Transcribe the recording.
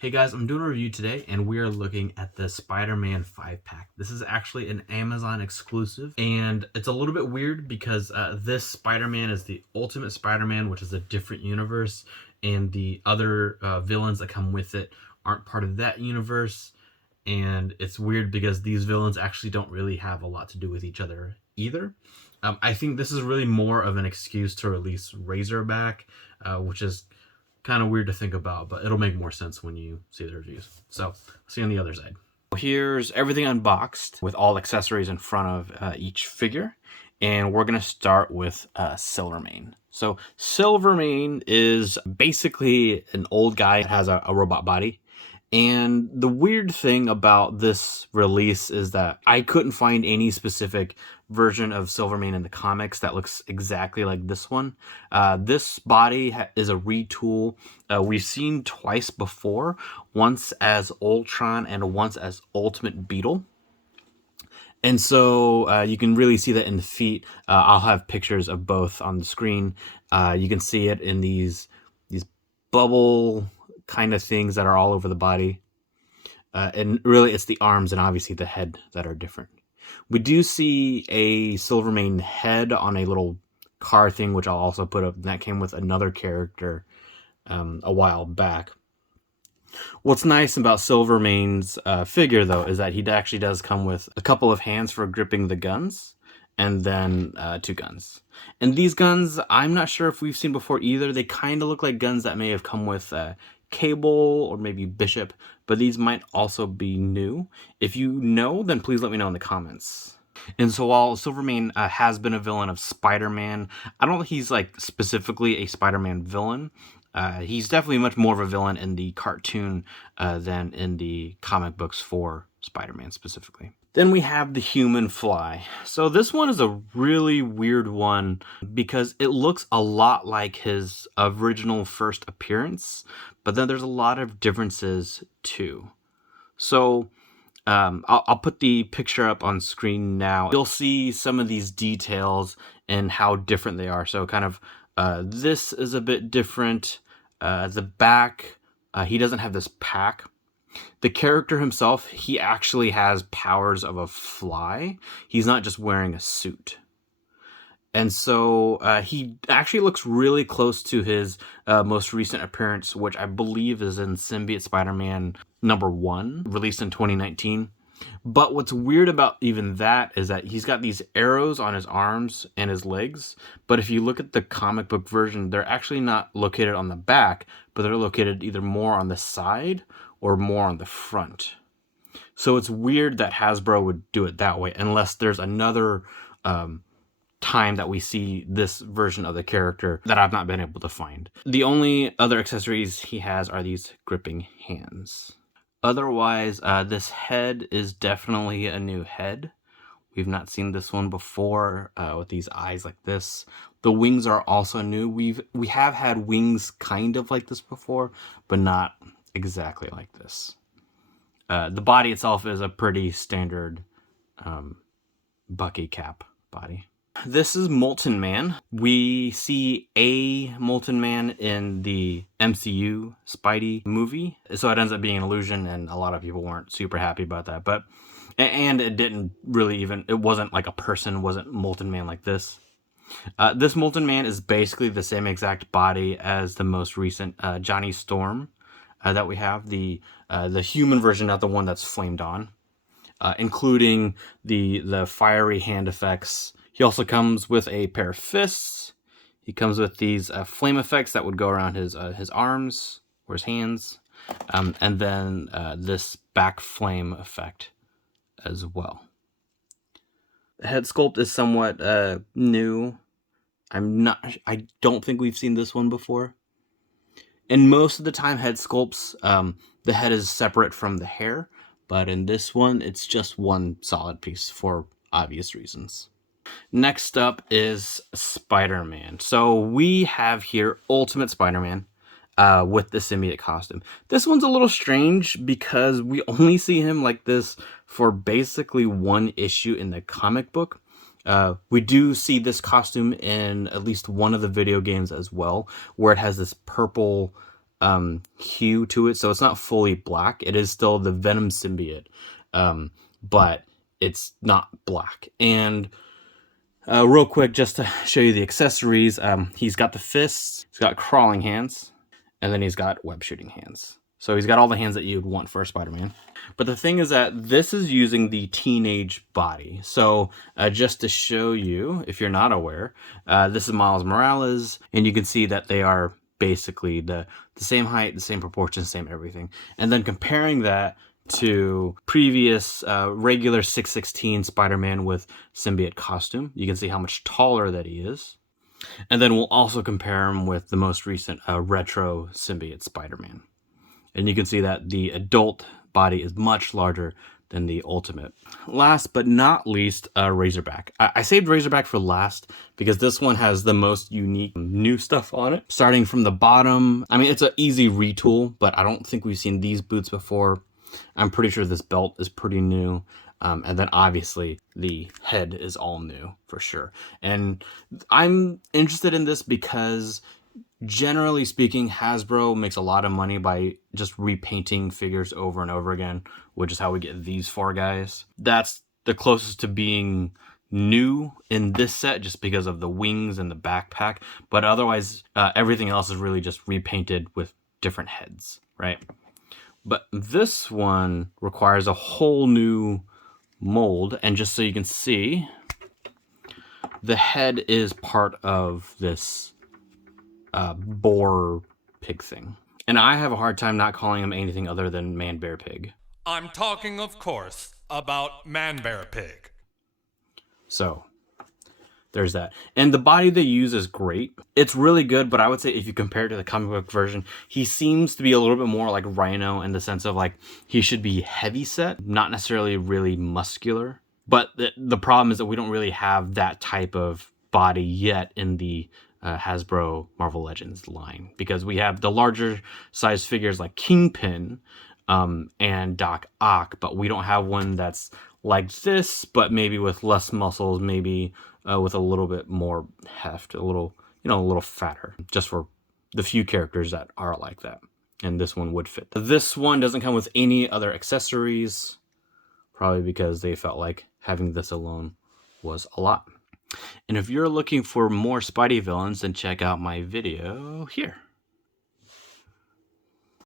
Hey guys, I'm doing a review today and we are looking at the Spider-Man 5-pack. This is actually an Amazon exclusive and it's a little bit weird because this Spider-Man is the Ultimate Spider-Man, which is a different universe, and the other villains that come with it aren't part of that universe. And it's weird because these villains actually don't really have a lot to do with each other either. I think this is really more of an excuse to release Razorback, which is kind of weird to think about, but it'll make more sense when you see the reviews. So, see you on the other side. Here's everything unboxed with all accessories in front of each figure. And we're going to start with Silvermane. So, Silvermane is basically an old guy that has a robot body. And the weird thing about this release is that I couldn't find any specific version of Silvermane in the comics that looks exactly like this one. This body is a retool we've seen twice before, once as Ultron and once as Ultimate Beetle. And so you can really see that in the feet. I'll have pictures of both on the screen. You can see it in these bubble kind of things that are all over the body. And really it's the arms and obviously the head that are different. We do see a Silvermane head on a little car thing, which I'll also put up. That came with another character a while back. What's nice about Silvermane's figure, though, is that he actually does come with a couple of hands for gripping the guns, and then 2 guns. And these guns, I'm not sure if we've seen before either. They kind of look like guns that may have come with Cable or maybe Bishop, but these might also be new. If you know, then please let me know in the comments. And so while Silvermane has been a villain of Spider-Man, I don't think he's like specifically a Spider-Man villain. He's definitely much more of a villain in the cartoon than in the comic books for Spider-Man specifically. Then we have the Human Fly. So this one is a really weird one because it looks a lot like his original first appearance, but then there's a lot of differences too. So I'll put the picture up on screen now. You'll see some of these details and how different they are. So kind of this is a bit different. The back, he doesn't have this pack. The character himself, he actually has powers of a fly. He's not just wearing a suit. And so he actually looks really close to his most recent appearance, which I believe is in Symbiote Spider-Man #1, released in 2019. But what's weird about even that is that he's got these arrows on his arms and his legs. But if you look at the comic book version, they're actually not located on the back, but they're located either more on the side or more on the front. So it's weird that Hasbro would do it that way, unless there's another time that we see this version of the character that I've not been able to find. The only other accessories he has are these gripping hands. Otherwise, this head is definitely a new head. We've not seen this one before with these eyes like this. The wings are also new. We have had wings kind of like this before, but not exactly like this. The body itself is a pretty standard Bucky cap body. This is Molten Man. We see a Molten Man in the MCU Spidey movie, so it ends up being an illusion, and a lot of people weren't super happy about that. But and it didn't really even, it wasn't like a person, wasn't Molten Man like this. This Molten Man is basically the same exact body as the most recent Johnny Storm that we have, the human version, not the one that's flamed on, including the fiery hand effects. He also comes with a pair of fists. He comes with these flame effects that would go around his arms or his hands, and then this back flame effect as well. The head sculpt is somewhat new. I don't think we've seen this one before. And most of the time, head sculpts, the head is separate from the hair, but in this one, it's just one solid piece for obvious reasons. Next up is Spider-Man. So we have here Ultimate Spider-Man with the symbiote costume. This one's a little strange because we only see him like this for basically one issue in the comic book. We do see this costume in at least one of the video games as well, where it has this purple hue to it, so it's not fully black. It is still the Venom symbiote, but it's not black. And real quick, just to show you the accessories, he's got the fists, he's got crawling hands, and then he's got web shooting hands. So he's got all the hands that you'd want for a Spider-Man. But the thing is that this is using the teenage body. So just to show you, if you're not aware, this is Miles Morales, and you can see that they are basically the same height, the same proportions, same everything. And then comparing that to previous regular 616 Spider-Man with symbiote costume, you can see how much taller that he is. And then we'll also compare him with the most recent retro symbiote Spider-Man. And you can see that the adult body is much larger than the ultimate. Last but not least, Razorback. I saved Razorback for last because this one has the most unique new stuff on it. Starting from the bottom, I mean, it's an easy retool, but I don't think we've seen these boots before. I'm pretty sure this belt is pretty new. And then obviously the head is all new for sure. And I'm interested in this because generally speaking, Hasbro makes a lot of money by just repainting figures over and over again, which is how we get these four guys. That's the closest to being new in this set just because of the wings and the backpack. But otherwise, everything else is really just repainted with different heads, right? But this one requires a whole new mold. And just so you can see, the head is part of this boar pig thing. And I have a hard time not calling him anything other than ManBearPig. I'm talking, of course, about ManBearPig. So there's that. And the body they use is great. It's really good, but I would say if you compare it to the comic book version, he seems to be a little bit more like Rhino in the sense of like he should be heavy set, not necessarily really muscular. But the problem is that we don't really have that type of body yet in the Hasbro Marvel Legends line, because we have the larger size figures like Kingpin and Doc Ock, but we don't have one that's like this, but maybe with less muscles, maybe with a little bit more heft, a little fatter, just for the few characters that are like that. And this one would fit. This one doesn't come with any other accessories, probably because they felt like having this alone was a lot. And if you're looking for more Spidey villains, then check out my video here.